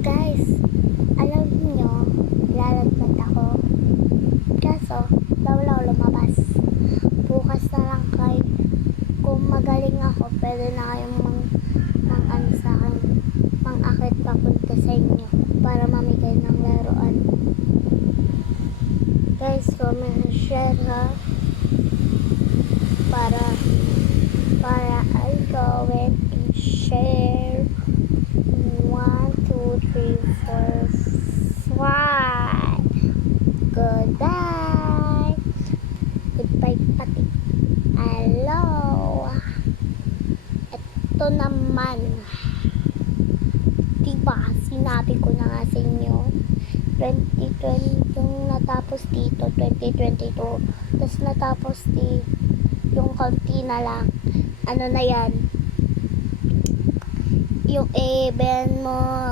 Guys, alam niyo, lalagbat ako. Kaso, bawal ako lumabas. Bukas na lang kayo. Kung magaling ako, pwede na kayong ano sa akin, mang-akit papunta sa inyo para mamigay ng laruan. Guys, comment and share ha. Para I go and share. 1, 2, 3, 4, 5. Goodbye. Goodbye pati. Hello. Ito naman. Diba, sinabi ko na nga sa inyo. 2020 yung natapos dito, 2022. Tapos natapos yung konti na lang. Ano na yan? Yung event mo